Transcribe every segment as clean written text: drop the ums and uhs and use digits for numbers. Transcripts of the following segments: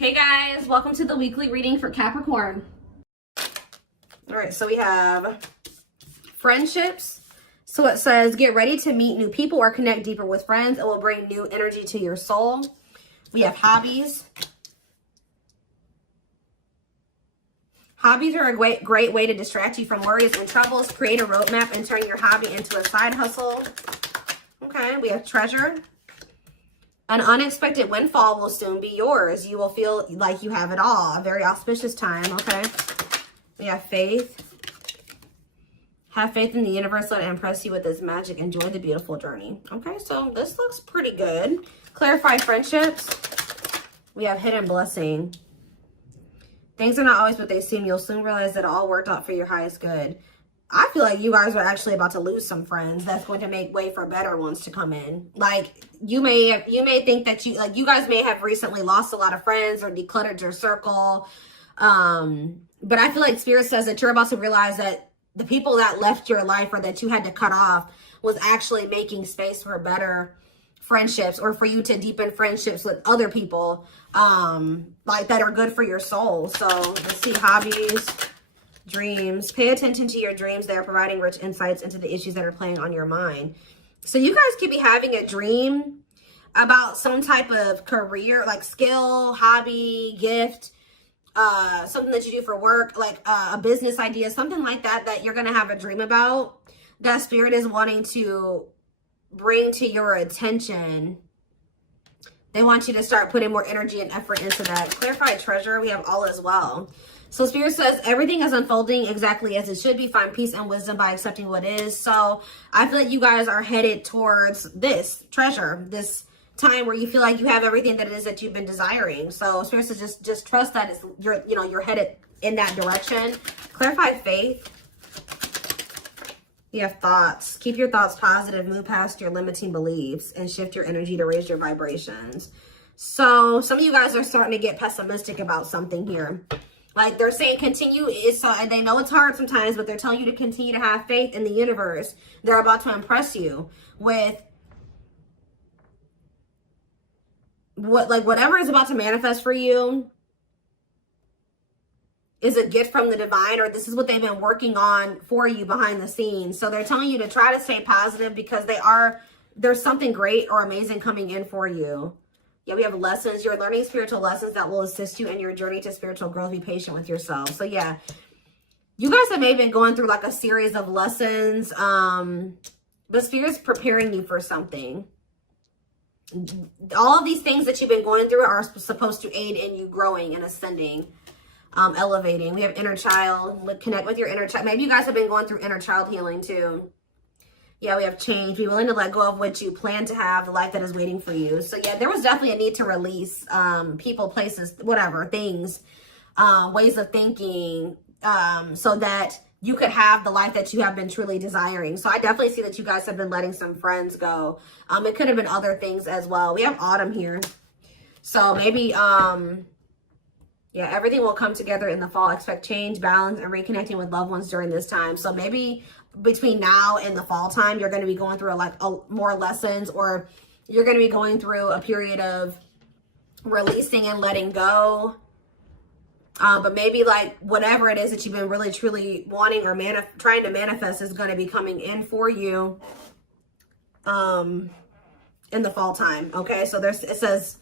Hey guys, welcome to the weekly reading for Capricorn. All right, so we have friendships. So it says, get ready to meet new people or connect deeper with friends. It will bring new energy to your soul. We have hobbies. Hobbies are a great way to distract you from worries and troubles. Create a roadmap and turn your hobby into a side hustle. Okay, we have treasure. An unexpected windfall will soon be yours. You will feel like you have it all. A very auspicious time, okay? We have faith. Have faith in the universe. Let it impress you with its magic. Enjoy the beautiful journey. Okay, so this looks pretty good. Clarify friendships. We have hidden blessing. Things are not always what they seem. You'll soon realize that it all worked out for your highest good. I feel like you guys are actually about to lose some friends. That's going to make way for better ones to come in. Like you may think that you guys may have recently lost a lot of friends or decluttered your circle. But I feel like Spirit says that you're about to realize that the people that left your life or that you had to cut off was actually making space for better friendships, or for you to deepen friendships with other people like that are good for your soul. So let's see, hobbies. Dreams. Pay attention to your dreams. They are providing rich insights into the issues that are playing on your mind. So you guys could be having a dream about some type of career, like skill, hobby, gift, something that you do for work, like a business idea, something like that, that you're going to have a dream about, that Spirit is wanting to bring to your attention. They want you to start putting more energy and effort into that. Clarify treasure. We have all as well. So Spirit says everything is unfolding exactly as it should be. Find peace and wisdom by accepting what is. So I feel like you guys are headed towards this treasure, this time where you feel like you have everything that it is that you've been desiring. So Spirit says just trust that you're headed in that direction. Clarify faith. You have thoughts. Keep your thoughts positive. Move past your limiting beliefs and shift your energy to raise your vibrations. So some of you guys are starting to get pessimistic about something here. Like they're saying continue, and they know it's hard sometimes, but they're telling you to continue to have faith in the universe. They're about to impress you with whatever is about to manifest for you is a gift from the divine, or this is what they've been working on for you behind the scenes. So they're telling you to try to stay positive because there's something great or amazing coming in for you. Yeah, we have lessons. You're learning spiritual lessons that will assist you in your journey to spiritual growth. Be patient with yourself. So yeah, you guys have maybe been going through like a series of lessons, but Spirit's preparing you for something. All of these things that you've been going through are supposed to aid in you growing and ascending, elevating. We have inner child. Connect with your inner child. Maybe you guys have been going through inner child healing too. Yeah, we have change. Be willing to let go of what you plan to have, the life that is waiting for you. So yeah, there was definitely a need to release people, places, whatever, things, ways of thinking, so that you could have the life that you have been truly desiring. So I definitely see that you guys have been letting some friends go. It could have been other things as well. We have autumn here. So maybe, yeah, everything will come together in the fall. Expect change, balance, and reconnecting with loved ones during this time. So maybe between now and the fall time, you're going to be going through more lessons, or you're going to be going through a period of releasing and letting go. But maybe like whatever it is that you've been really truly wanting or trying to manifest is going to be coming in for you in the fall time. Okay, so it says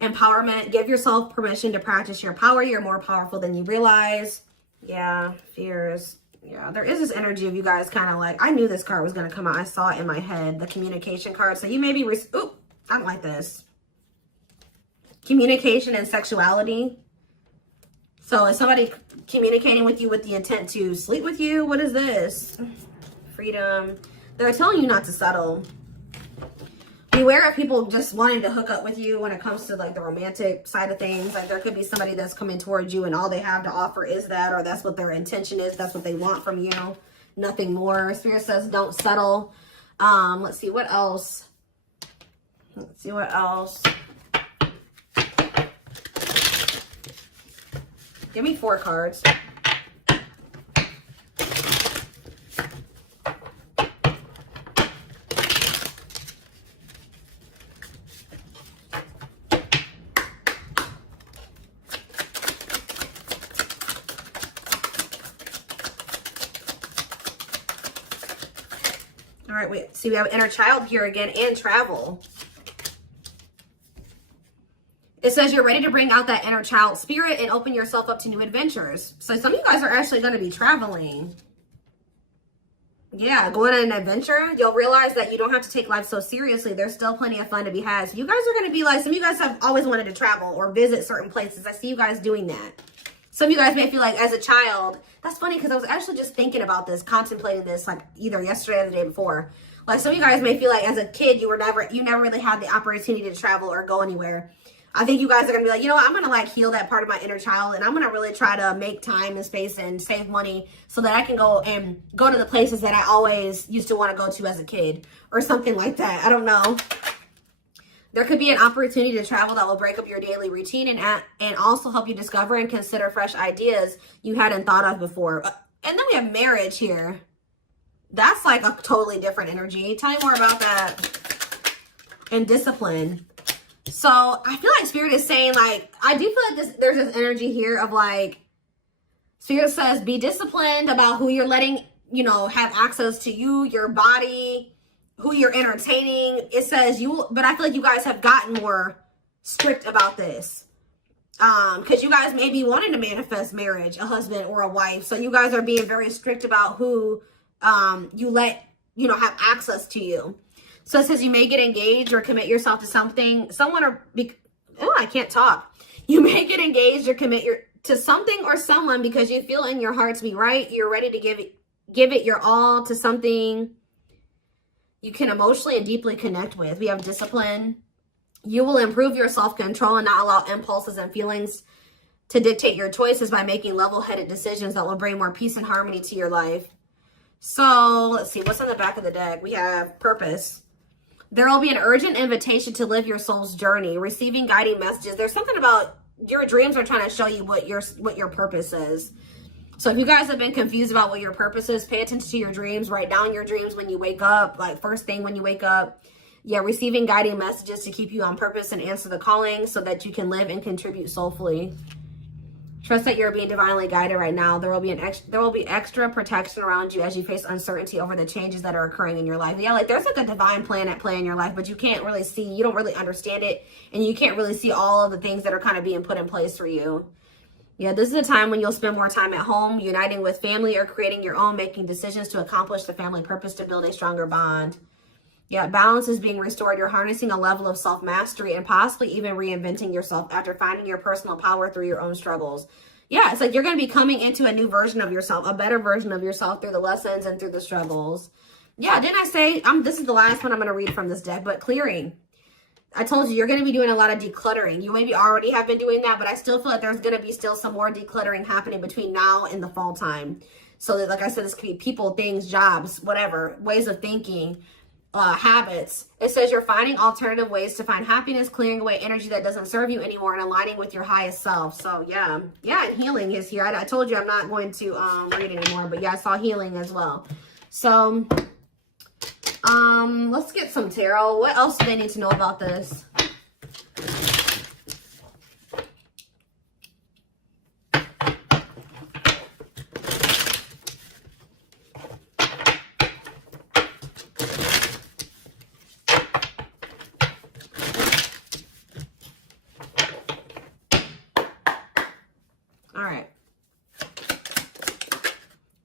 empowerment. Give yourself permission to practice your power. You're more powerful than you realize. Yeah, fears. Yeah, there is this energy of you guys kind of like, I knew this card was going to come out. I saw it in my head, the communication card. So you may be, ooh, I don't like this. Communication and sexuality. So is somebody communicating with you with the intent to sleep with you? What is this? Freedom. They're telling you not to settle. Beware of people just wanting to hook up with you when it comes to like the romantic side of things. Like there could be somebody that's coming towards you and all they have to offer is that, or that's what their intention is. That's what they want from you. Nothing more. Spirit says don't settle. Let's see what else. Let's see what else. Give me 4 cards. right, we have inner child here again and travel. It says you're ready to bring out that inner child spirit and open yourself up to new adventures. So some of you guys are actually going to be traveling. Yeah, going on an adventure. You'll realize that you don't have to take life so seriously. There's still plenty of fun to be had. So you guys are going to be like, some of you guys have always wanted to travel or visit certain places. I see you guys doing that. Some of you guys may feel like as a child, that's funny because I was actually just thinking about this, contemplating this like either yesterday or the day before. Like some of you guys may feel like as a kid, you never really had the opportunity to travel or go anywhere. I think you guys are going to be like, you know what, I'm going to like heal that part of my inner child, and I'm going to really try to make time and space and save money so that I can go to the places that I always used to want to go to as a kid or something like that. I don't know. There could be an opportunity to travel that will break up your daily routine and also help you discover and consider fresh ideas you hadn't thought of before. And then we have marriage here. That's like a totally different energy. Tell me more about that. And discipline. So I feel like Spirit is saying, like, I do feel like there's this energy here of like, Spirit says, be disciplined about who you're letting, have access to you, your body, who you're entertaining. It says but I feel like you guys have gotten more strict about this. Because you guys may be wanting to manifest marriage, a husband or a wife. So you guys are being very strict about who you let, have access to you. So it says you may get engaged or commit yourself to something, I can't talk. You may get engaged or commit to something or someone because you feel in your heart to be right. You're ready to give it your all to something you can emotionally and deeply connect with. We have discipline. You will improve your self-control and not allow impulses and feelings to dictate your choices by making level-headed decisions that will bring more peace and harmony to your life. So let's see, what's on the back of the deck? We have purpose. There will be an urgent invitation to live your soul's journey, receiving guiding messages. There's something about your dreams are trying to show you what your purpose is. So if you guys have been confused about what your purpose is, pay attention to your dreams. Write down your dreams when you wake up, like first thing when you wake up. Yeah, receiving guiding messages to keep you on purpose and answer the calling so that you can live and contribute soulfully. Trust that you're being divinely guided right now. There will be extra protection around you as you face uncertainty over the changes that are occurring in your life. Yeah, like there's like a divine plan at play in your life, but you can't really see, you don't really understand it, and you can't really see all of the things that are kind of being put in place for you. Yeah, this is a time when you'll spend more time at home, uniting with family or creating your own, making decisions to accomplish the family purpose to build a stronger bond. Yeah, balance is being restored. You're harnessing a level of self-mastery and possibly even reinventing yourself after finding your personal power through your own struggles. Yeah, it's like you're going to be coming into a new version of yourself, a better version of yourself through the lessons and through the struggles. Yeah, didn't I say, this is the last one I'm going to read from this deck, but clearing. I told you, you're going to be doing a lot of decluttering. You maybe already have been doing that, but I still feel like there's going to be still some more decluttering happening between now and the fall time. So that, like I said, this could be people, things, jobs, whatever, ways of thinking. Habits. It says you're finding alternative ways to find happiness, clearing away energy that doesn't serve you anymore, and aligning with your highest self. So yeah, and healing is here. I told you I'm not going to read anymore, but yeah, I saw healing as well. So let's get some tarot. What else do they need to know about this?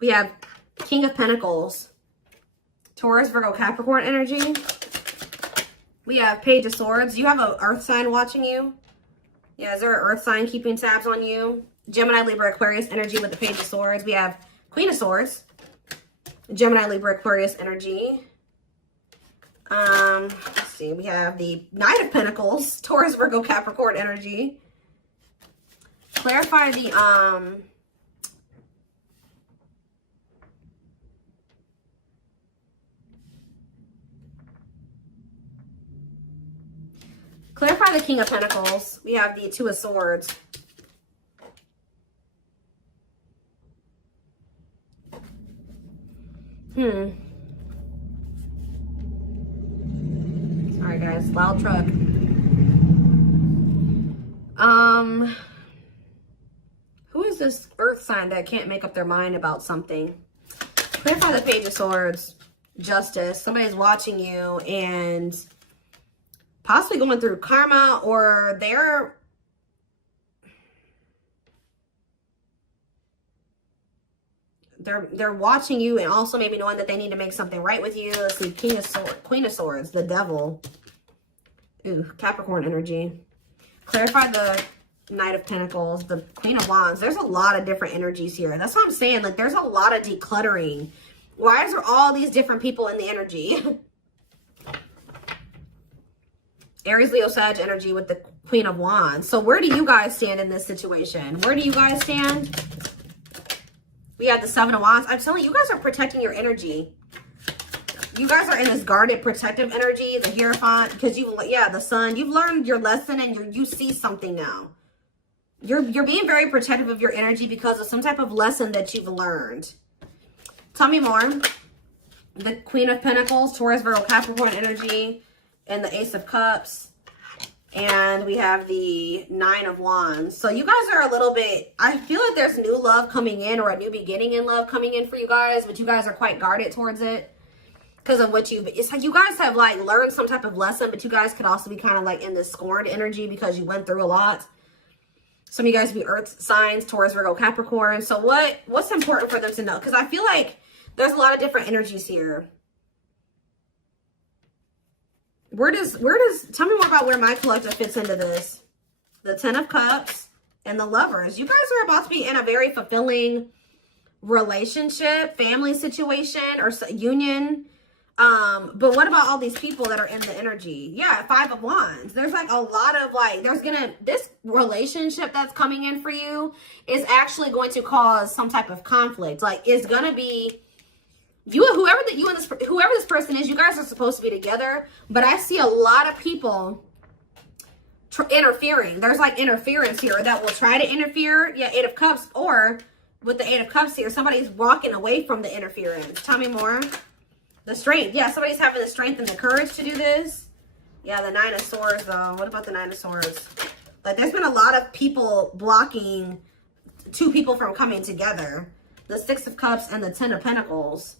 We have King of Pentacles, Taurus, Virgo, Capricorn energy. We have Page of Swords. You have an earth sign watching you. Yeah, is there an earth sign keeping tabs on you? Gemini, Libra, Aquarius energy with the Page of Swords. We have Queen of Swords, Gemini, Libra, Aquarius energy. Let's see. We have the Knight of Pentacles, Taurus, Virgo, Capricorn energy. Clarify the clarify the King of Pentacles. We have the Two of Swords. Sorry guys, loud truck. Who is this earth sign that can't make up their mind about something? Clarify the Page of Swords. Justice. Somebody's watching you and possibly going through karma, or they're watching you and also maybe knowing that they need to make something right with you. Let's see, Queen of Swords, the Devil. Ooh, Capricorn energy. Clarify the Knight of Pentacles, the Queen of Wands. There's a lot of different energies here. That's what I'm saying. Like, there's a lot of decluttering. Why is there all these different people in the energy? Aries, Leo, Sag energy with the Queen of Wands. So where do you guys stand in this situation? Where do you guys stand? We have the Seven of Wands. I'm telling you, you guys are protecting your energy. You guys are in this guarded, protective energy, the Hierophant, because the Sun. You've learned your lesson and you see something now. You're being very protective of your energy because of some type of lesson that you've learned. Tell me more. The Queen of Pentacles, Taurus, Virgo, Capricorn energy, and the Ace of Cups. And we have the Nine of Wands. So you guys are a little bit, I feel like there's new love coming in, or a new beginning in love coming in for you guys, but you guys are quite guarded towards it because of what it's like you guys have like learned some type of lesson, but you guys could also be kind of like in this scorned energy because you went through a lot. Some of you guys be earth signs, Taurus, Virgo, Capricorn. So what's important for them to know? Because I feel like there's a lot of different energies here. Where does tell me more about where my collective fits into this? The Ten of Cups and the Lovers. You guys are about to be in a very fulfilling relationship, family situation, or union. But what about all these people that are in the energy? Yeah, Five of Wands. There's like a lot of like, this relationship that's coming in for you is actually going to cause some type of conflict. Like, it's gonna be whoever this person is, you guys are supposed to be together, but I see a lot of people interfering. There's like interference here that will try to interfere. Yeah, Eight of Cups, or with the Eight of Cups here, somebody's walking away from the interference. Tell me more. The strength. Yeah, somebody's having the strength and the courage to do this. Yeah, the Nine of Swords, though. What about the Nine of Swords? Like, there's been a lot of people blocking two people from coming together. The Six of Cups and the Ten of Pentacles.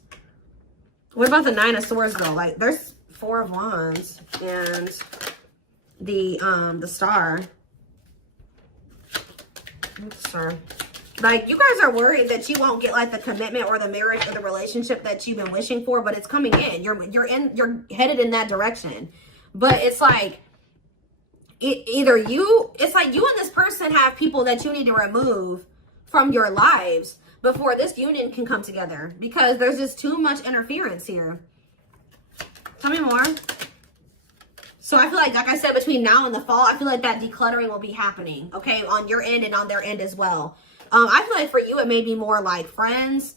What about the Nine of Swords, though? Like, there's Four of Wands and the Star. Star. Like, you guys are worried that you won't get like the commitment or the marriage or the relationship that you've been wishing for, but it's coming in. You're headed in that direction. But it's like it's like you and this person have people that you need to remove from your lives before this union can come together, because there's just too much interference here. Tell me more. So I feel like I said, between now and the fall, I feel like that decluttering will be happening, okay, on your end and on their end as well. I feel like for you, it may be more like friends.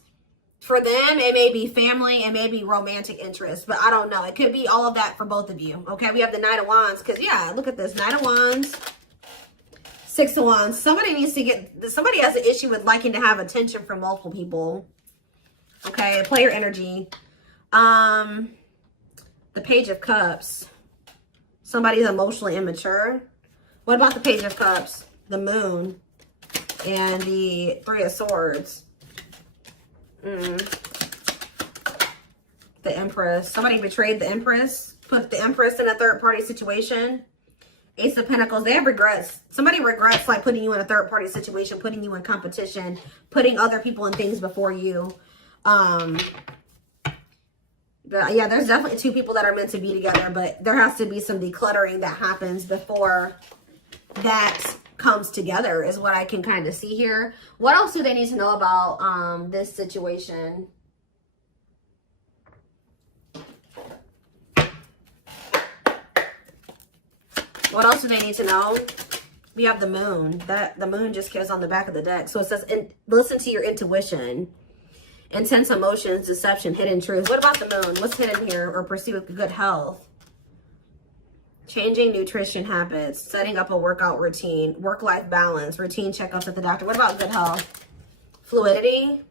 For them, it may be family and maybe romantic interest, but I don't know. It could be all of that for both of you, okay? We have the Knight of Wands, because, yeah, look at this. Knight of Wands, Six of Wands. Somebody has an issue with liking to have attention from multiple people, okay? Player energy. The Page of Cups. Somebody's emotionally immature. What about the Page of Cups? The Moon and the Three of Swords. The Empress. Somebody betrayed the Empress. Put the Empress in a third-party situation. Ace of Pentacles. They have regrets. Somebody regrets like putting you in a third-party situation, putting you in competition, putting other people and things before you. But yeah, there's definitely two people that are meant to be together, but there has to be some decluttering that happens before that comes together, is what I can kind of see here. What else do they need to know about this situation? What else do they need to know? We have the Moon. The Moon just goes on the back of the deck. So it says, listen to your intuition. Intense emotions, deception, hidden truth. What about the Moon? What's hidden here? Or pursue with good health? Changing nutrition habits, setting up a workout routine, work-life balance, routine checkups at the doctor. What about good health? Fluidity,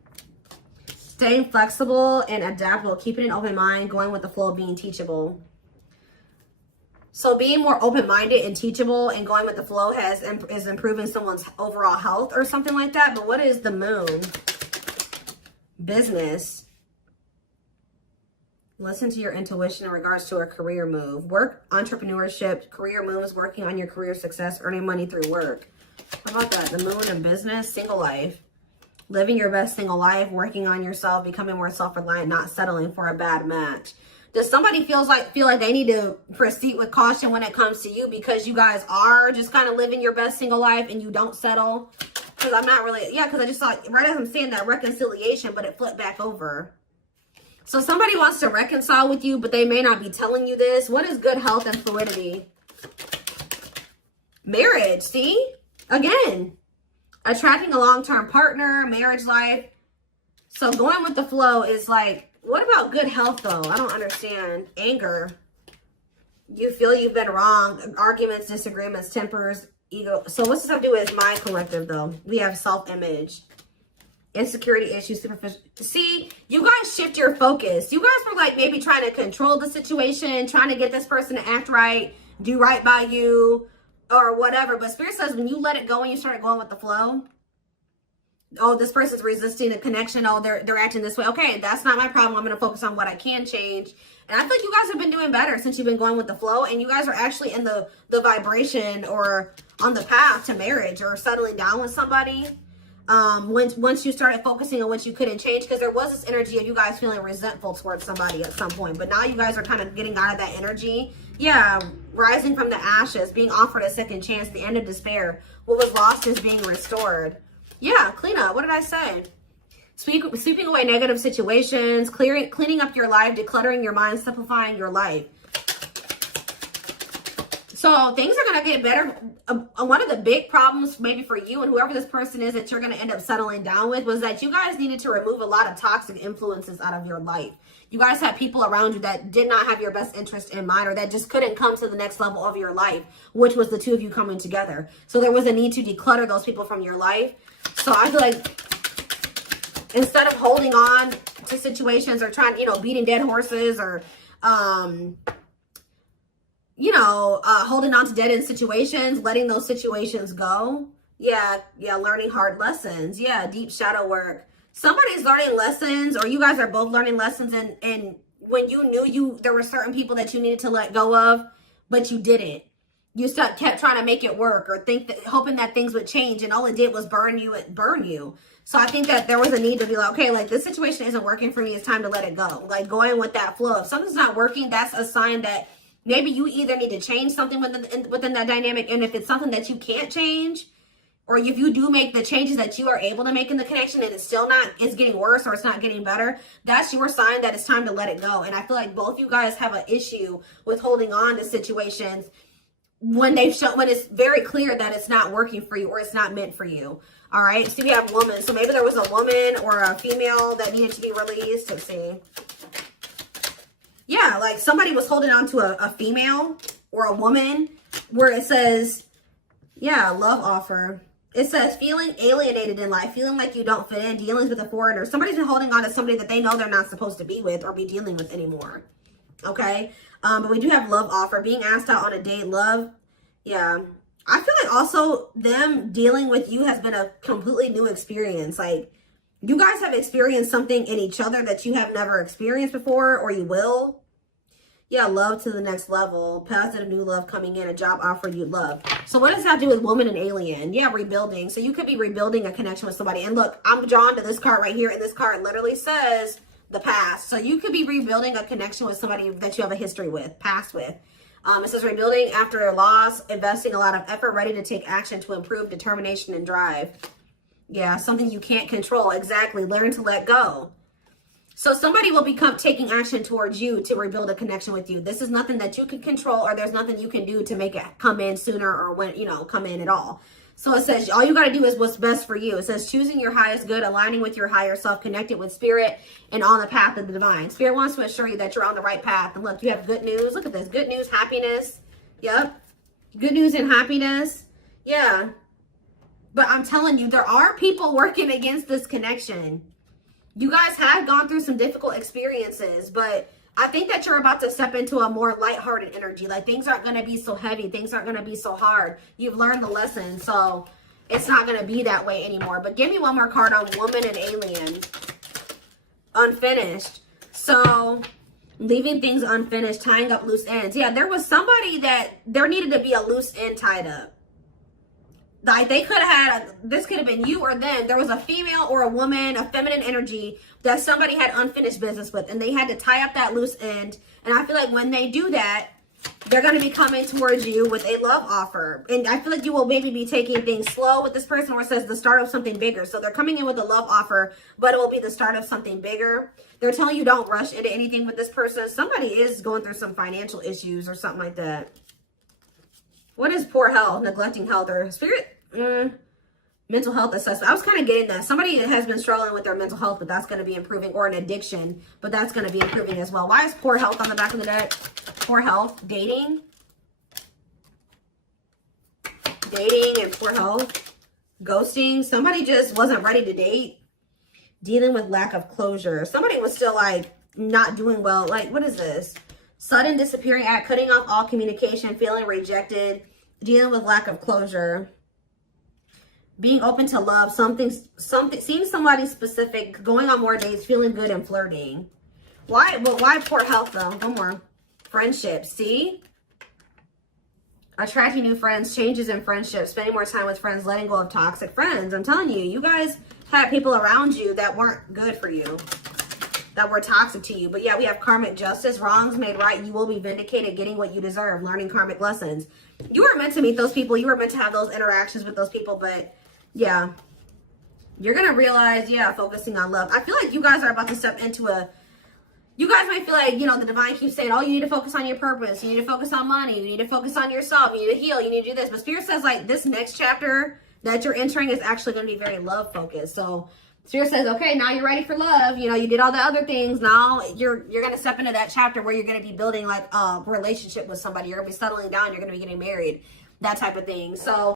staying flexible and adaptable, keeping an open mind, going with the flow, being teachable. So being more open-minded and teachable and going with the flow is improving someone's overall health or something like that. But what is the Moon? Business. Listen to your intuition in regards to a career move. Work, entrepreneurship, career moves, working on your career success, earning money through work. How about that? The moon and business, single life. Living your best single life, working on yourself, becoming more self-reliant, not settling for a bad match. Does somebody feel like they need to proceed with caution when it comes to you because you guys are just kind of living your best single life and you don't settle? Because I'm not really, yeah, because I just saw, right as I'm saying that, reconciliation, but it flipped back over. So somebody wants to reconcile with you, but they may not be telling you this. What is good health and fluidity? Marriage, see? Again, attracting a long-term partner, marriage life. So going with the flow is like, what about good health though? I don't understand. Anger. You feel you've been wrong. Arguments, disagreements, tempers, ego. So what's this have to do with my collective though? We have self-image. Insecurity issues, superficial. See, you guys shift your focus. You guys were like maybe trying to control the situation, trying to get this person to act right, do right by you, or whatever. But Spirit says when you let it go and you start going with the flow, oh, this person's resisting the connection. Oh, they're acting this way. Okay, that's not my problem. I'm going to focus on what I can change. And I feel like you guys have been doing better since you've been going with the flow. And you guys are actually in the vibration or on the path to marriage or settling down with somebody. Once you started focusing on what you couldn't change, because there was this energy of you guys feeling resentful towards somebody at some point, but now you guys are kind of getting out of that energy. Yeah, rising from the ashes, being offered a second chance, the end of despair. What was lost is being restored. Yeah, clean up. What did I say? Sweeping away negative situations, cleaning up your life, decluttering your mind, simplifying your life. So things are going to get better. One of the big problems maybe for you and whoever this person is that you're going to end up settling down with was that you guys needed to remove a lot of toxic influences out of your life. You guys had people around you that did not have your best interest in mind or that just couldn't come to the next level of your life, which was the two of you coming together. So there was a need to declutter those people from your life. So I feel like instead of holding on to situations or trying, beating dead horses or, holding on to dead end situations, letting those situations go. Yeah, learning hard lessons. Yeah, deep shadow work. Somebody's learning lessons, or you guys are both learning lessons, and when you knew there were certain people that you needed to let go of, but you didn't. You kept trying to make it work or hoping that things would change, and all it did was burn you. So I think that there was a need to be like, okay, like this situation isn't working for me. It's time to let it go. Like going with that flow. If something's not working, that's a sign that maybe you either need to change something within that dynamic. And if it's something that you can't change, or if you do make the changes that you are able to make in the connection and it's getting worse or it's not getting better, that's your sign that it's time to let it go. And I feel like both you guys have an issue with holding on to situations when it's very clear that it's not working for you or it's not meant for you. All right. So we have woman. So maybe there was a woman or a female that needed to be released. Let's see. Yeah, like somebody was holding on to a female or a woman where it says, yeah, love offer. It says feeling alienated in life, feeling like you don't fit in, dealings with a foreigner. Somebody's been holding on to somebody that they know they're not supposed to be with or be dealing with anymore. Okay. But we do have love offer, being asked out on a date, love. Yeah. I feel like also them dealing with you has been a completely new experience. Like you guys have experienced something in each other that you have never experienced before, or you will. Yeah, love to the next level. Positive new love coming in, a job offer you love. So what does that do with woman and alien? Yeah, rebuilding. So you could be rebuilding a connection with somebody. And look, I'm drawn to this card right here. And this card literally says the past. So you could be rebuilding a connection with somebody that you have a history with, past with. It says rebuilding after a loss, investing a lot of effort, ready to take action to improve determination and drive. Yeah, something you can't control. Exactly. Learn to let go. So somebody will become taking action towards you to rebuild a connection with you. This is nothing that you can control, or there's nothing you can do to make it come in sooner or when, come in at all. So it says all you got to do is what's best for you. It says choosing your highest good, aligning with your higher self, connected with spirit, and on the path of the divine. Spirit wants to assure you that you're on the right path. And look, you have good news. Look at this. Good news, happiness. Yep. Good news and happiness. Yeah. But I'm telling you, there are people working against this connection. You guys have gone through some difficult experiences, but I think that you're about to step into a more lighthearted energy. Like things aren't going to be so heavy. Things aren't going to be so hard. You've learned the lesson, so it's not going to be that way anymore. But give me one more card on woman and alien. Unfinished. So leaving things unfinished, tying up loose ends. Yeah, there was somebody that there needed to be a loose end tied up. Like they could have had, this could have been you or them. There was a female or a woman, a feminine energy that somebody had unfinished business with, and they had to tie up that loose end. And I feel like when they do that, they're going to be coming towards you with a love offer. And I feel like you will maybe be taking things slow with this person, where it says the start of something bigger. So they're coming in with a love offer, but it will be the start of something bigger. They're telling you don't rush into anything with this person. Somebody is going through some financial issues or something like that. What is poor health, neglecting health, or spirit? Mental health assessment. I was kind of getting that. Somebody has been struggling with their mental health, but that's going to be improving, or an addiction, but that's going to be improving as well. Why is poor health on the back of the deck? Poor health, dating and poor health, ghosting. Somebody just wasn't ready to date, dealing with lack of closure. Somebody was still like not doing well. Like, what is this? Sudden disappearing act, cutting off all communication, feeling rejected, dealing with lack of closure, being open to love, something, seeing somebody specific, going on more dates, feeling good, and flirting. Why? Well, why poor health though? One more. Friendships. See? Attracting new friends, changes in friendships, spending more time with friends, letting go of toxic friends. I'm telling you, you guys had people around you that weren't good for you, that were toxic to you. But yeah, we have karmic justice, wrongs made right. You will be vindicated, getting what you deserve, learning karmic lessons. You were meant to meet those people. You were meant to have those interactions with those people, but yeah, you're going to realize, yeah, focusing on love. I feel like you guys are about to step into a, you guys might feel like, you know, the divine keeps saying, oh, you need to focus on your purpose. You need to focus on money. You need to focus on yourself. You need to heal. You need to do this. But Spirit says, like, this next chapter that you're entering is actually going to be very love focused. So Spirit says, okay, now you're ready for love. You know, you did all the other things. Now you're going to step into that chapter where you're going to be building like a relationship with somebody. You're going to be settling down. You're going to be getting married, that type of thing. So